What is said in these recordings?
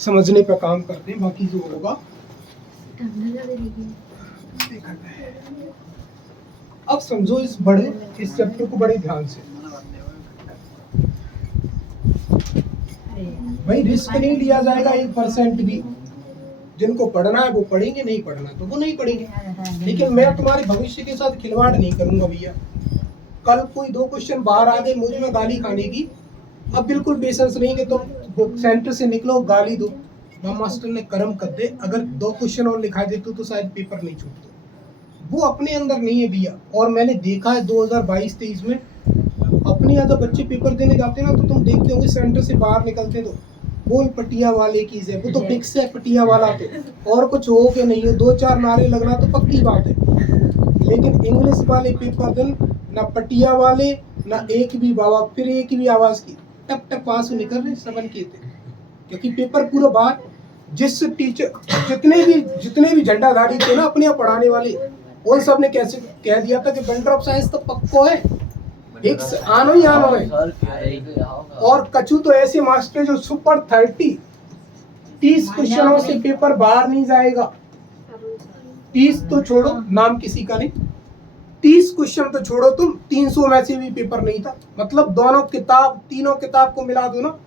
समझने पे काम करते हैं, बाकी जो होगा अब समझो इस चैप्टर को बड़े ध्यान से। भाई रिस्क नहीं लिया जाएगा 1% भी। जिनको पढ़ना है वो पढ़ेंगे, नहीं पढ़ना तो वो नहीं पढ़ेंगे। लेकिन मैं तुम्हारे भविष्य के साथ खिलवाड़ नहीं करूंगा भैया। कल कोई 2 क्वेश्चन बाहर आ गए मुझ में गाली खाने की, अब बिल्कुल बेसेंस नहीं कि तुम सेंटर से निकलो गाली दो। मास्टर ने कर्म कर दे, अगर 2 क्वेश्चन और लिखा देते तो शायद पेपर नहीं छूटते। वो अपने अंदर नहीं है भैया। और मैंने देखा है 2022-23 में अपने यहाँ जब बच्चे पेपर देने जाते हैं ना, तो तुम देखते होंगे सेंटर से बाहर निकलते तो बोल पटिया वाले की से, वो तो फिक्स है पटिया वाला तो, और कुछ हो के नहीं हो, 2-4 नारे लगना तो पक्की बात है। लेकिन इंग्लिश वाले पेपर दिन ना पटिया वाले ना एक भी बाबा, फिर एक भी आवाज की टप टप आंसू निकल रहे सबन के थे, क्योंकि पेपर पूरा बाहर। जिस टीचर जितने भी झंडाधारी थे ना अपने यहाँ पढ़ाने वाले, उन सब ने कैसे कह दिया था कि बंडर ऑफ साइंस तो पक्को है, एक आनो ही आनो है। और कछु तो ऐसे मास्टर जो सुपर 30 क्वेश्चनों से पेपर बाहर नहीं जाएगा। 30 तो छोड़ो, नाम किसी का नहीं, 30 क्वेश्चन तो छोड़ो तुम, 300 में से भी पेपर नहीं था। मतलब तीनों किताब को मिला दो ना,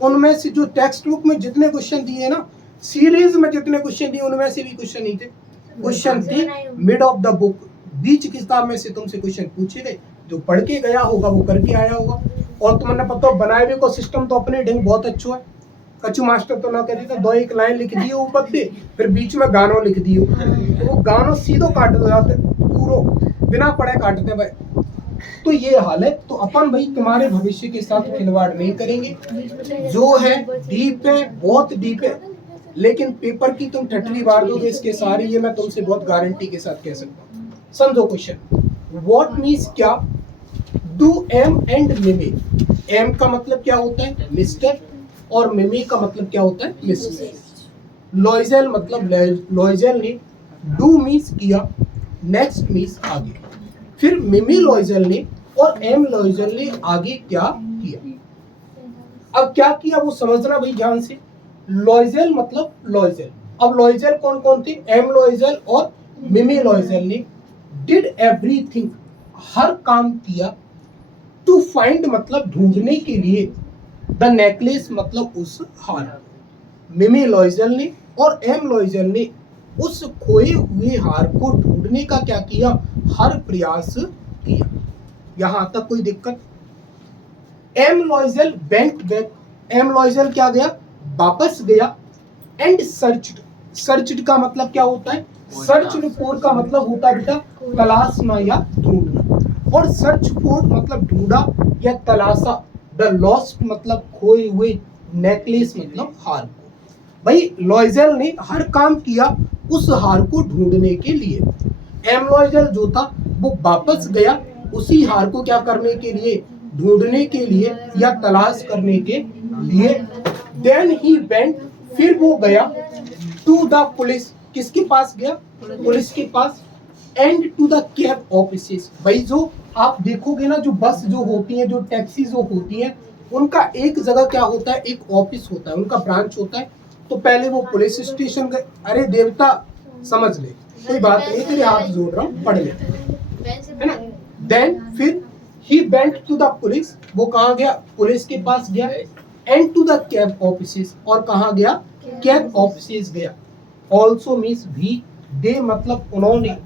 उनमें से जो टेक्स्ट बुक में जितने क्वेश्चन दिए ना, सीरीज में जितने क्वेश्चन दिए, उनमें से भी क्वेश्चन नहीं थे। क्वेश्चन थे मिड ऑफ द बुक, बीच की किताब में से तुमसे क्वेश्चन पूछे गए। जो पढ़ के गया होगा वो करके आया होगा। और तुमने पता बनाए हुए को सिस्टम तो अपने ढंग बहुत अच्छा है। कच्चू मास्टर तो ना कहते थे 2-1 लाइन लिख दिए ऊपर से, फिर बीच में गानों लिख दिए, तो वो गानों सीधो काट जाते पूरो, बिना पढ़े काटते भाई। तो ये हाल है। तो अपन भाई तुम्हारे भविष्य के साथ खिलवाड़ नहीं करेंगे। जो है डीप है, बहुत डीप है, लेकिन पेपर की तुम ठटरी मार दोगे इसके सारी, ये मैं तुमसे बहुत गारंटी के साथ कह सकता हूँ। समझो क्वेश्चन, व्हाट मीन्स क्या, डू एम एंड मिमी। एम का मतलब क्या होता है मिस्टर, और मिमी का मतलब क्या होता है मिसेस। लॉइजल मतलब लॉइजल ने, डू मीन्स किया, नेक्स्ट मीन्स आगे, फिर मिमी लॉइजल ने और एम लॉइजल ने आगे क्या किया। अब क्या किया वो समझना भाई ध्यान से। लॉइजल मतलब लॉइजल, अब लॉइजल कौन कौन थे, एम लॉइजल और मिमी लॉइजल ने डिड एवरीथिंग, हर काम किया, टू फाइंड मतलब ढूंढने के लिए, द नेकलेस मतलब उस हार। मिमी लॉइजल ने और एम लॉइजल ने उस खोए हुए हार को ढूंढने का क्या किया, हर प्रयास किया। यहां तक कोई दिक्कत। M Loisel went back, M Loisel क्या गया, वापस गया। एंड सर्च्ड, सर्च्ड का मतलब क्या होता है, सर्च फॉर का मतलब होता है बेटा तलाशना या ढूंढना, और सर्च फॉर मतलब ढूंढा या तलाशा। द लॉस्ट मतलब खोए हुए, नेकलेस मतलब हार को। भाई लॉइजल ने हर काम किया उस हार को ढूंढने के लिए। एम लॉइजल जो था वो वापस गया उसी हार को क्या करने के लिए, ढूंढने के लिए या तलाश करने के लिए। देन ही वेंट, फिर वो गया, टू द पुलिस, किसके पास गया, पुलिस के पास। And to the cab offices, भाई जो आप देखोगे ना, जो बस जो होती है, जो टैक्सी जो होती है, उनका एक जगह क्या होता है, एक ऑफिस होता है, उनका ब्रांच होता है। तो पहले वो पुलिस स्टेशन गए, अरे देवता समझ ले, कोई बात नहीं, तेरे हाथ जोड़ रहा हूँ, पढ़ ले, है ना। देन फिर he went to the police, वो कहाँ गया, पुलिस के पास गया। And to the cab offices, और कहाँ गया, कैब ऑफिसेस गया। ऑल्सो मीन्स भी, दे मतलब उन्होंने,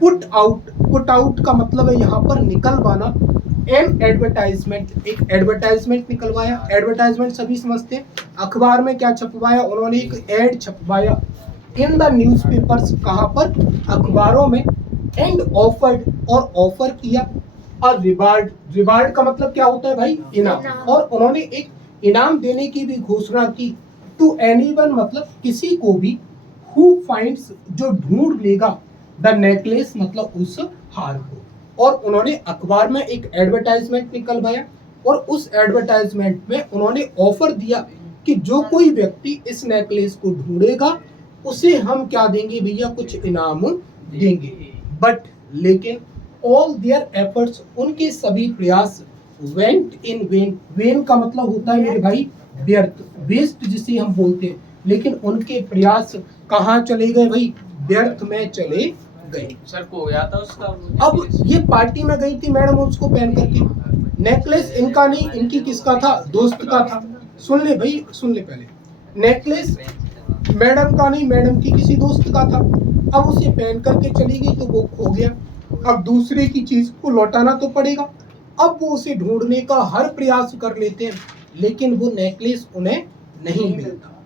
पुट आउट, पुट आउट का मतलब है यहाँ पर निकलवाना। एन एडवर्टाइजमेंट, एक एडवर्टाइजमेंट निकलवाया। एडवर्टाइजमेंट सभी समझते हैं, अखबार में क्या छपवाया उन्होंने, एक एड छपवाया। इन द न्यूज़पेपर्स, कहाँ पर, अखबारों में। एंड ऑफर्ड, और ऑफर किया। और रिवार्ड, रिवार्ड का मतलब क्या होता है भाई, इनाम, और उन्होंने एक इनाम देने की भी घोषणा की। टू एनीवन मतलब किसी को भी, हु फाइंड्स जो ढूंढ लेगा, द नेकलेस मतलब उस हार को। और उन्होंने अखबार में एक एडवर्टाइजमेंट निकलवाया, और उस एडवर्टाइजमेंट में उन्होंने ऑफर दिया कि जो कोई व्यक्ति इस नेकलेस को ढूंढेगा उसे हम क्या देंगे भैया, कुछ इनाम देंगे। बट लेकिन ऑल देयर एफर्ट्स, उनके सभी प्रयास, वेंट इन वेन, वेन का मतलब होता है मेरे भाई व्यर्थ, वेस्ट जिसे हम बोलते हैं, लेकिन उनके प्रयास कहाँ चले गए भाई? व्यर्थ में चले गए। सर को गया था उसका। अब ये पार्टी में गई थी मैडम उसको पहन करके, नेकलेस इनका नहीं, इनकी किसका था? दोस्त का था। सुन ले भाई, सुन ले पहले, नेकलेस मैडम का नहीं, मैडम की किसी दोस्त का था। अब उसे पहन करके चली गई तो वो खो गया। अब दूसरे की चीज को लौटाना तो पड़ेगा। अब वो उसे ढूंढने का हर प्रयास कर लेते हैं, लेकिन वो नेकलेस उन्हें नहीं मिलता।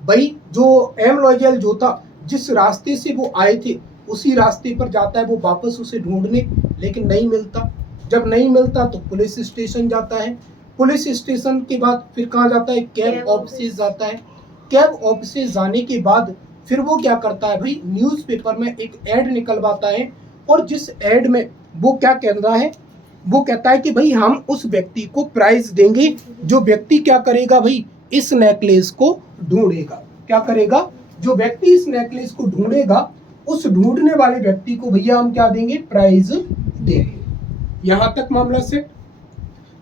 भाई जो एम लॉयजल जो था, जिस रास्ते से वो आए थे उसी रास्ते पर जाता है वो वापस उसे ढूंढने, लेकिन नहीं मिलता। जब नहीं मिलता तो पुलिस स्टेशन जाता है। पुलिस स्टेशन के बाद फिर कहाँ जाता है? कैब ऑफिस जाता है। कैब ऑफिस जाने के बाद फिर वो क्या करता है भाई? न्यूज़पेपर में एक एड निकलवाता है, और जिस एड में वो क्या कह रहा है? वो कहता है कि भाई हम उस व्यक्ति को प्राइज देंगे जो व्यक्ति क्या करेगा भाई? इस नेकलेस को ढूंढेगा। क्या करेगा? जो व्यक्ति इस नेकलेस को ढूंढेगा, उस ढूंढने वाले व्यक्ति को भैया हम क्या देंगे? प्राइज देंगे। यहां तक मामला सेट।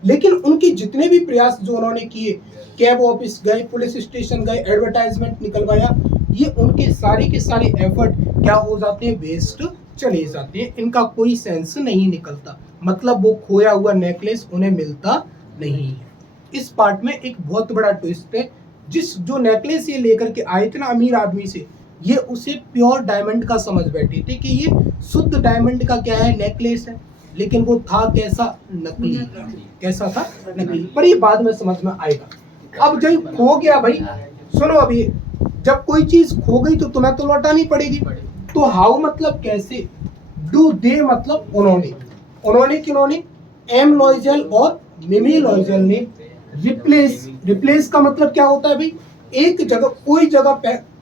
लेकिन उनके जितने भी प्रयास जो उन्होंने किए, कैब ऑफिस गए, पुलिस स्टेशन गए, एडवर्टाइजमेंट निकलवाया, ये उनके सारे के सारे एफर्ट क्या हो जाते हैं? वेस्ट चले जाते हैं। इनका कोई सेंस नहीं निकलता। मतलब वो खोया हुआ नेकलेस उन्हें मिलता नहीं है। इस पार्ट में एक बहुत बड़ा ट्विस्ट है। जो नेकलेस ये लेकर के आए थे ना अमीर आदमी से, ये उसे प्योर डायमंड का समझ बैठे थे कि ये शुद्ध डायमंड का क्या है? नेकलेस है। लेकिन वो था कैसा? नकली। कैसा था? नकली। पर ये बाद में समझ में आएगा। अब जब खो गया भाई, सुनो, अभी जब कोई चीज खो गई तो तुम्हें तो लौटानी पड़ेगी। तो हाउ मतलब कैसे? डू दे मतलब उन्होंने किन्होंने? एम लॉयजल और मिमी लॉयजल ने रिप्लेस का मतलब क्या होता है भाई? एक जगह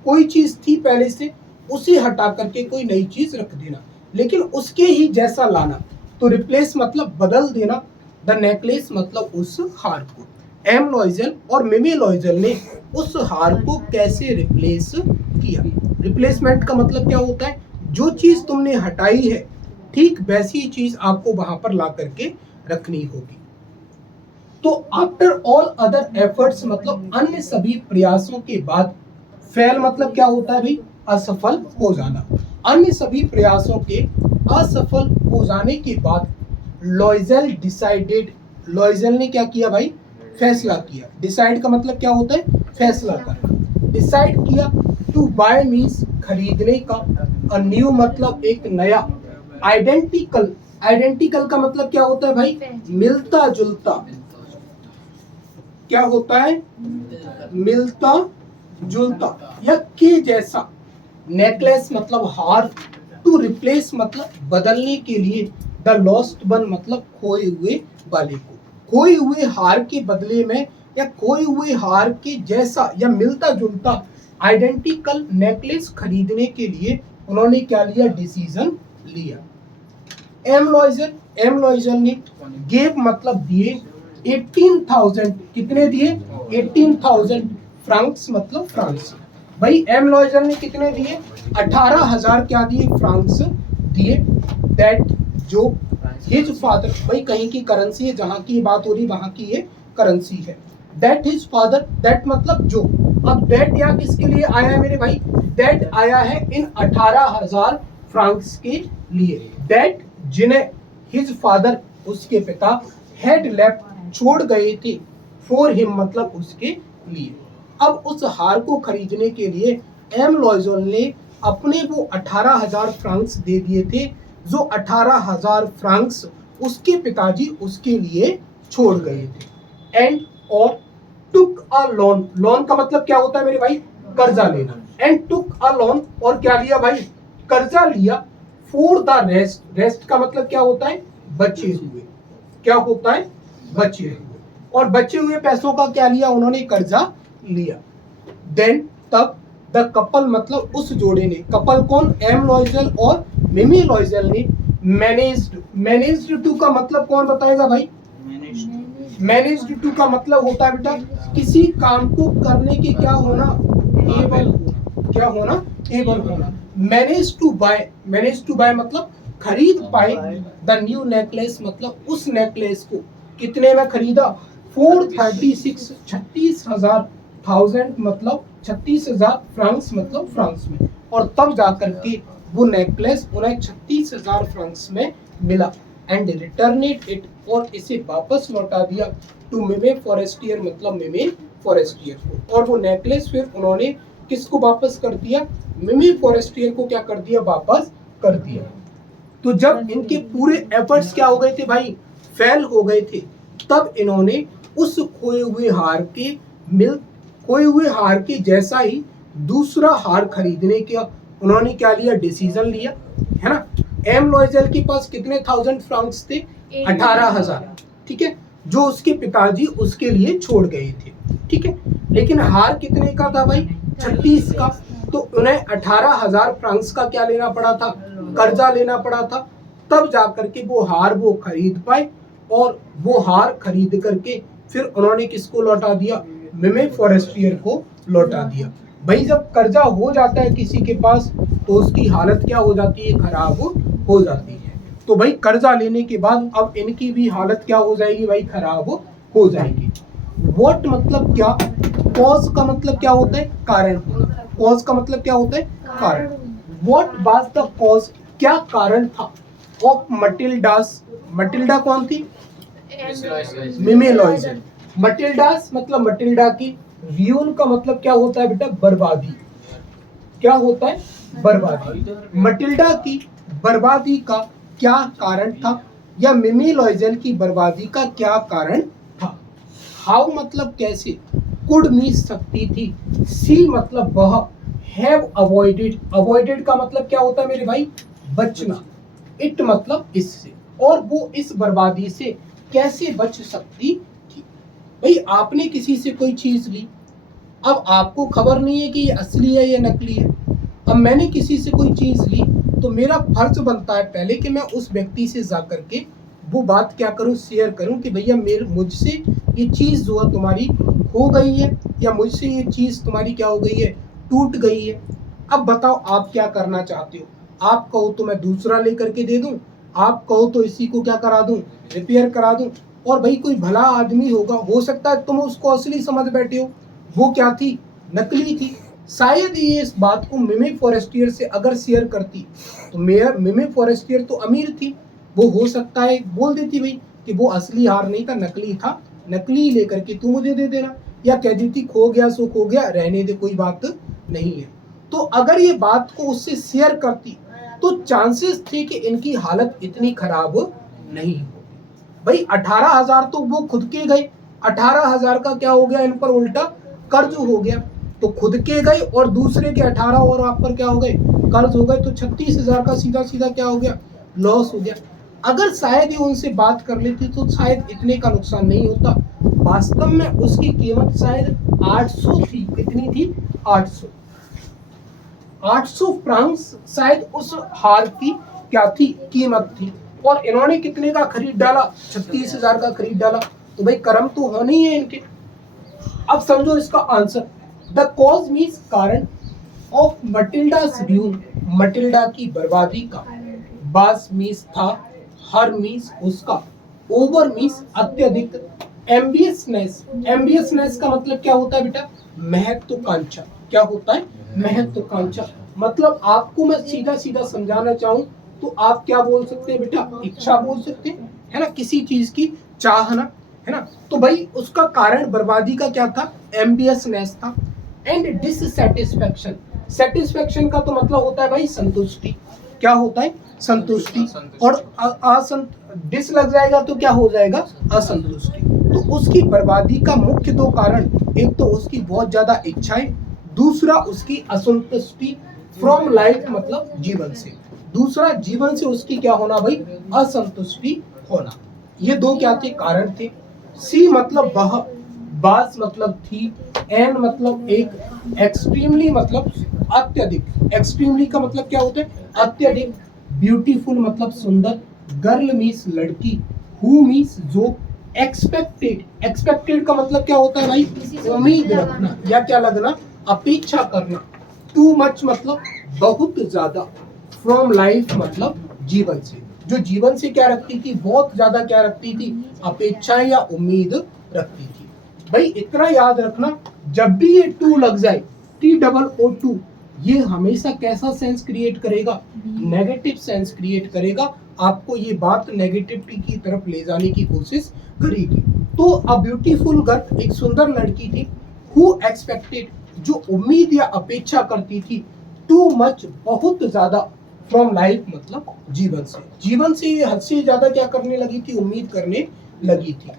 कोई चीज थी पहले से, उसे हटा करके कोई नई चीज रख देना, लेकिन उसके ही जैसा लाना। तो रिप्लेस मतलब बदल देना। द नेकलेस मतलब उस हार को। एम लॉयजल और मिमी लॉयजल ने उस हार को कैसे रिप्लेस किया? रिप्लेसमेंट का मतलब क्या होता है? जो चीज तुमने हटाई है, ठीक वैसी चीज आपको वहां पर ला करके रखनी होगी। तो आफ्टर ऑल अदर एफर्ट्स मतलब अन्य सभी प्रयासों के बाद, फेल मतलब क्या होता है भाई? असफल हो जाना। अन्य सभी प्रयासों के असफल हो जाने के बाद लॉयजल ने क्या किया भाई? फैसला किया। डिसाइड का मतलब क्या होता है? फैसला करना। डिसाइड किया। टू बाय मीन्स खरीदने का, अ न्यू मतलब एक नया, आइडेंटिकल का मतलब क्या होता है भाई? मिलता जुलता। क्या होता है? मिलता जुलता या के जैसा। नेकलेस मतलब हार। टू रिप्लेस मतलब बदलने के लिए। द लॉस्ट वन मतलब खोए हुए वाले को। खोए हुए हार के बदले में या खोए हुए हार के जैसा या मिलता जुलता आइडेंटिकल नेकलेस खरीदने के लिए उन्होंने क्या लिया? डिसीजन लिया। एम लॉयजल ने गेव मतलब दिए 18,000। कितने दिए? 18,000 फ्रांक्स मतलब फ्रांस। भाई एम लॉयजल ने कितने दिए? 18,000 क्या दिए? फ्रांक्स दिए। दैट जो हिज फादर, भाई कहीं की करेंसी है, जहां की बात हो रही वहां की ये करेंसी है। दैट हिज फादर, दैट मतलब जो। अब दैट यहाँ किसके लिए आया है मेरे भाई? दैट आया है इन 18,000 फ्रांक्स के लिए। दैट जिन्हें हिज फादर उसके पिता हैड लेफ्ट छोड़ गए थे, फॉर हिम मतलब उसके लिए। अब उस हार को खरीदने के लिए एम लॉयजल ने अपने वो 18,000 फ्रांक्स दे दिए थे, जो 18,000 फ्रांक्स उसके पिताजी उसके लिए छोड़ गए थे। एंड और टुक अ लोन, लोन का मतलब क्या होता है मेरे भाई? कर्जा लेना। एंड टुक अ लोन, और क्या लिया भाई? कर्जा लिया। फॉर द रेस्ट, रेस्ट का मतलब क्या होता है? बचे हुए। क्या होता है? बचे हुए। और बचे हुए पैसों का क्या लिया उन्होंने? कर्जा लिया। देन तब द कपल मतलब उस जोड़े ने, कपल कौन? एम लॉयजल और मिमी लॉयजल ने मैनेज्ड टू का मतलब कौन बताएगा भाई? मैनेज्ड टू का मतलब होता है बेटा किसी काम को करने के क्या होना? एबल होना। क्या होना? एबल होना। मैनेज टू बाय मतलब खरीद पाए। द न्यू नेकलेस मतलब उस नेकलेस को कितने में खरीदा? 436 36,000 मतलब 36,000 फ्रांस मतलब फ्रांस में, और तब जाकर के वो नेकलेस उन्हें 36,000 फ्रांस में मिला। एंड रिटर्नेड इट, और इसे वापस लौटा दिया टू मिमे फॉरेस्टियर मतलब मिमे फॉरेस्टियर को। और वो नेकलेस फिर उन्होंने किसको वापस कर दिया? मिमे फॉरेस्टियर को क्या कर दिया? वापस कर दिया। तो जब इनके पूरे एफर्ट्स क्या हो गए थे भाई? फेल हो गए थे, तब इन्होंने उस खोए हुए हार के जैसा ही दूसरा हार खरीदने का उन्होंने क्या लिया? डिसीजन लिया, है ना। एम लॉयजेल के पास कितने थाउजेंड फ्रांक्स थे? 18,000, ठीक है, जो उसके पिताजी उसके लिए छोड़ गए थे, ठीक है। लेकिन हार कितने का था भाई? 36 का। तो उन्हें 18,000 फ्रांक्स का क्या लेना पड़ा था? कर्जा लेना पड़ा था। तब जाकर के वो हार वो खरीद पाए, और वो हार खरीद करके फिर उन्होंने किसको लौटा दिया? मिमे फॉरेस्टियर को लौटा दिया। भाई जब कर्जा हो जाता है किसी के पास तो उसकी हालत क्या हो जाती है? खराब हो जाती है। तो भाई कर्जा लेने के बाद अब इनकी भी हालत क्या हो जाएगी भाई? खराब हो जाएगी। व्हाट मतलब क्या? कॉज का मतलब क्या होता है? कारण होना। कॉज का मतलब क्या होता है? कारण। What was the cause? क्या कारण था? ऑफ मटिल्डास, मटिल्डा कौन थी? मिमे लॉयजेल। मटिल्डास मतलब मटिल्डा की। रियून का मतलब क्या होता है बेटा? बर्बादी। क्या होता है? बर्बादी। मटिल्डा की बर्बादी का क्या कारण था, या मिमी लॉयजेल की बर्बादी का क्या कारण था? हाउ मतलब कैसे, कुड मीन्स सकती थी, सी मतलब वह, हैव अवॉइडेड, अवॉइडेड का मतलब क्या होता है मेरे भाई? बचना, इट मतलब इससे, और वो इस बर्बादी से कैसे बच सकती थी? भाई आपने किसी से कोई चीज ली, अब आपको खबर नहीं है कि ये असली है या नकली है। अब मैंने किसी से कोई चीज ली तो मेरा फर्ज बनता है पहले कि मैं उस व्यक्ति से जाकर के वो बात क्या करूं? शेयर करूं कि भैया मेरे मुझसे ये चीज जो है तुम्हारी हो गई है, या मुझसे ये चीज तुम्हारी क्या हो गई है? टूट गई है। अब बताओ आप क्या करना चाहते हो? आप कहो तो मैं दूसरा लेकर के दे दूं, आप कहो तो इसी को क्या करा दूं? रिपेयर करा दूं। और भाई कोई भला आदमी होगा, हो सकता है तुम उसको असली समझ बैठे हो, वो क्या थी? नकली थी। शायद ये इस बात को मिमी फॉरेस्टियर से अगर शेयर करती तो मिमी फॉरेस्टियर तो अमीर थी, वो हो सकता है बोल देती भाई कि वो असली हार नहीं था, नकली था, नकली लेकर के तू मुझे दे देना, या कह देती खो गया सो खो गया, रहने दे, कोई बात नहीं है। तो अगर ये बात को उससे शेयर करती तो चांसेस थे कि इनकी हालत इतनी खराब नहीं हो। भाई 18,000 तो वो खुद के गए, 18,000 का क्या हो गया? इन पर उल्टा कर्ज हो गया। तो खुद के गए और दूसरे के 18 और आप पर क्या हो गए? कर्ज हो गए। तो 36,000 का सीधा सीधा क्या हो गया? लॉस हो गया। अगर शायद ही उनसे बात कर लेती तो शायद इतने का नुकसान नहीं होता। वास्तव में उसकी कीमत शायद 800 थी। कितनी थी? 800। 800 फ्रांक्स शायद उस हार की क्या थी? कीमत थी। और इन्होंने कितने का खरीद डाला? 36,000 का खरीद डाला। तो भाई कर्म तो होने ही है इनके। अब समझो इसका आंसर। द कॉज मीन्स कारण, ऑफ मटिल्डास ड्यून, मटिल्डा की बर्बादी का, बास मीन्स था, हर मीन्स उसका, ओवर मीन्स अत्यधिक, एम्बियसनेस, एम्बियसनेस का मतलब क्या होता है बेटा? महत्वाकांक्षा। क्या होता है? महत्वाकांक्षा। मतलब आपको मैं सीधा सीधा समझाना चाहूं तो आप क्या बोल सकते हैं बेटा? इच्छा बोल सकते हैं, है ना, किसी चीज की चाहना, है ना। तो भाई उसका कारण बर्बादी का क्या था? एम्बियसनेस था। एंड डिससैटिस्फैक्शन, सेटिस्फैक्शन का तो मतलब होता है भाई संतुष्टि। क्या होता है? संतुष्टि। और डिस लग जाएगा तो क्या हो जाएगा? असंतुष्टि। तो उसकी बर्बादी का मुख्य दो कारण, एक तो उसकी बहुत ज्यादा इच्छाएं, दूसरा उसकी असंतुष्टि फ्रॉम लाइफ मतलब जीवन से, दूसरा जीवन से उसकी क्या होना भाई? असंतुष्टि होना। ये दो क्या थे? कारण थे। सी मतलब वह, बास मतलब थी, एन मतलब एक, एक्सट्रीमली मतलब अत्यधिक, एक्सट्रीमली का मतलब क्या होता है? अत्यधिक, ब्यूटीफुल मतलब सुंदर, गर्ल मीन्स लड़की, हु मीन्स जो, एक्सपेक्टेड, एक्सपेक्टेड का मतलब क्या होता है भाई? उम्मीद रखना या क्या लगना? अपेक्षा करना। टू मच मतलब बहुत ज्यादा, फ्रॉम लाइफ मतलब जीवन से, जो जीवन से क्या रखती थी? बहुत ज्यादा क्या रखती थी? अपेक्षाएं या उम्मीद रखती थी। भाई इतना याद रखना, जब भी ये टू लग जाए, TOO2 ये हमेशा कैसा सेंस क्रिएट करेगा, नेगेटिव सेंस क्रिएट करेगा, आपको ये बात नेगेटिविटी की तरफ ले जाने की कोशिश करेगी। तो अ ब्यूटीफुल गर्ल एक सुंदर लड़की थी, हु एक्सपेक्टेड जो उम्मीद या अपेक्षा करती थी, टू मच बहुत ज्यादा, फ्रॉम लाइफ मतलब जीवन से ये हद से ज्यादा क्या करने लगी थी, उम्मीद करने लगी थी।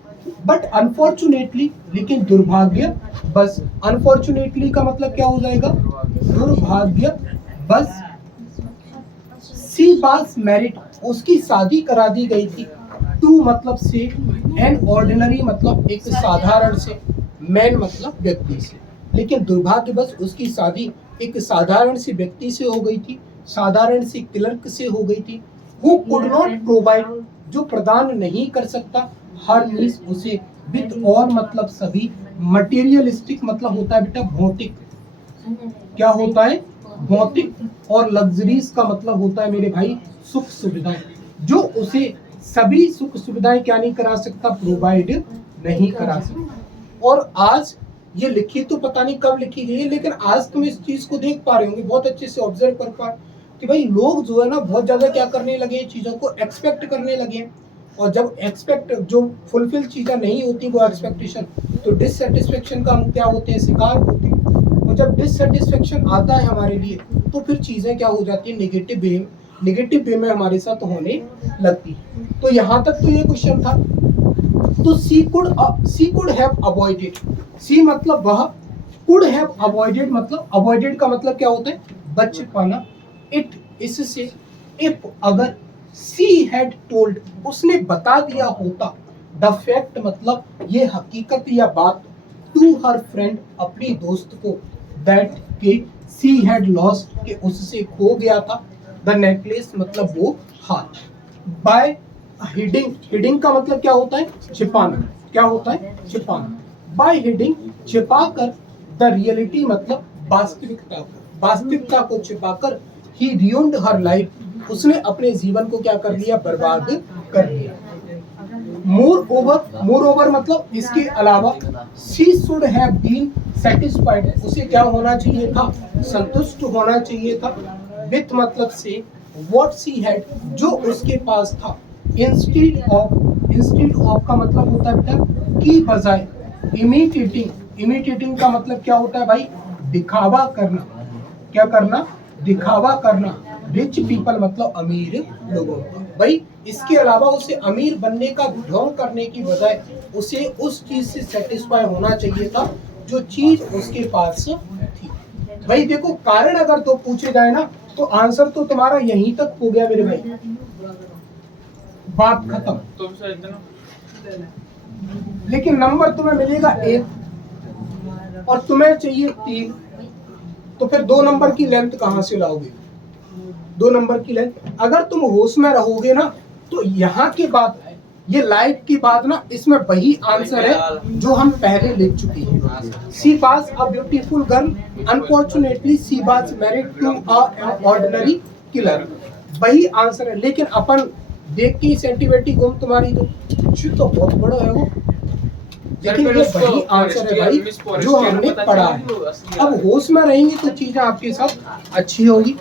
बट अनफॉर्चुनेटली लेकिन दुर्भाग्य बस, अनफॉर्चुनेटली का मतलब क्या हो जाएगा, दुर्भाग्य बस, सी वाज मैरिड उसकी शादी करा दी गई थी, टू मतलब से, एन ऑर्डिनरी मतलब एक साधारण से, मैन मतलब व्यक्ति से, लेकिन दुर्भाग्य बस उसकी शादी एक साधारण से व्यक्ति से हो गई थी, साधारण से क्लर्क से हो गई थी, हु कुड नॉट प्रोवाइड जो प्रदान नहीं कर सकता, हर नीड्स उसे, विद और मतलब सभी, मटेरियलिस्टिक मतलब होता है बेटा भौतिक, क्या होता है भौतिक, और लग्जरीज का मतलब होता है मेरे भाई सुख सुविधाएं, जो उसे सभी सुख सुविधाएं क्या नहीं करा सकता, प्रोवाइड नहीं करा सकता। और आज ये लिखी तो पता नहीं कब लिखी गई है, लेकिन आज तुम इस चीज को देख पा रहे होंगे, बहुत अच्छे से ऑब्जर्व कर पा कि भाई लोग जो है ना बहुत ज्यादा क्या करने लगे, चीजों को एक्सपेक्ट करने लगे, और जब एक्सपेक्ट जो फुलफिल चीजें नहीं होती वो एक्सपेक्टेशन, तो डिससेटिस्फेक्शन का हम क्या होते हैं, शिकार होते हैं, और जब डिससेटिस्फेक्शन आता है हमारे लिए तो फिर चीजें क्या हो जाती है, नेगेटिव वे में हमारे साथ होने लगती है। तो यहाँ तक तो ये क्वेश्चन था। तो सी कुड हैव अवॉइडेड, सी मतलब वह, कुड हैव अवॉइडेड मतलब, अवॉइडेड का मतलब क्या होता है, बच पाना, इट इससे, इफ अगर, सी हैड टोल्ड उसने बता दिया होता, द फैक्ट मतलब ये हकीकत या बात, टू हर फ्रेंड अपनी दोस्त को, दैट के सी हैड लॉस्ट के उससे खो गया था, द नेकलेस मतलब वो हाथ, बाय हिडिंग का मतलब क्या होता है, छिपाना, क्या होता है छिपाना, बाय हिडिंग छिपाकर, द रियलिटी मतलब वास्तविकता को छिपाकर, ही ruined हर लाइफ उसने अपने जीवन को क्या कर लिया, बर्बाद कर लिया। मोर ओवर मतलब इसके अलावा, she should have been satisfied उसे क्या होना चाहिए था, संतुष्ट होना चाहिए था, विथ मतलब से, व्हाट शी हैड जो उसके पास था, इंस्टीड ऑफ का मतलब होता है बेटा की बजाय, इमिटेटिंग का मतलब क्या होता है भाई, दिखावा करना, क्या करना, दिखावा करना, रिच पीपल मतलब अमीर लोगों का। भाई इसके अलावा उसे अमीर बनने का ढोंग करने की बजाय उसे उस चीज से सेटिस्फाई होना चाहिए था जो चीज उसके पास थी। भाई देखो कारण अगर तो पूछे जाए ना तो आंसर तो तुम्हारा यहीं तक हो गया मेरे भाई, बात खत्म। लेकिन नंबर तुम्हें मिलेगा 1 और तुम्हें चाहिए 3, तो फिर 2 नंबर की लेंथ कहां से लाओगे, 2 नंबर की लेंथ। अगर तुम होश में रहोगे ना तो यहाँ के बाद ये लाइफ की बात ना, इसमें वही आंसर है जो हम पहले लिख चुके हैं। She was a beautiful girl, unfortunately she was married to a ordinary killer, वही आंसर है। लेकिन अपन देख के सेंटिमेंटी गुम तुम्हारी तो बहुत बड़ा है वो, लेकिन ये वही आंसर है भाई जो हमने पढ़ा है। अब होश में रहेंगे तो चीजें आपके साथ अच्छी होगी।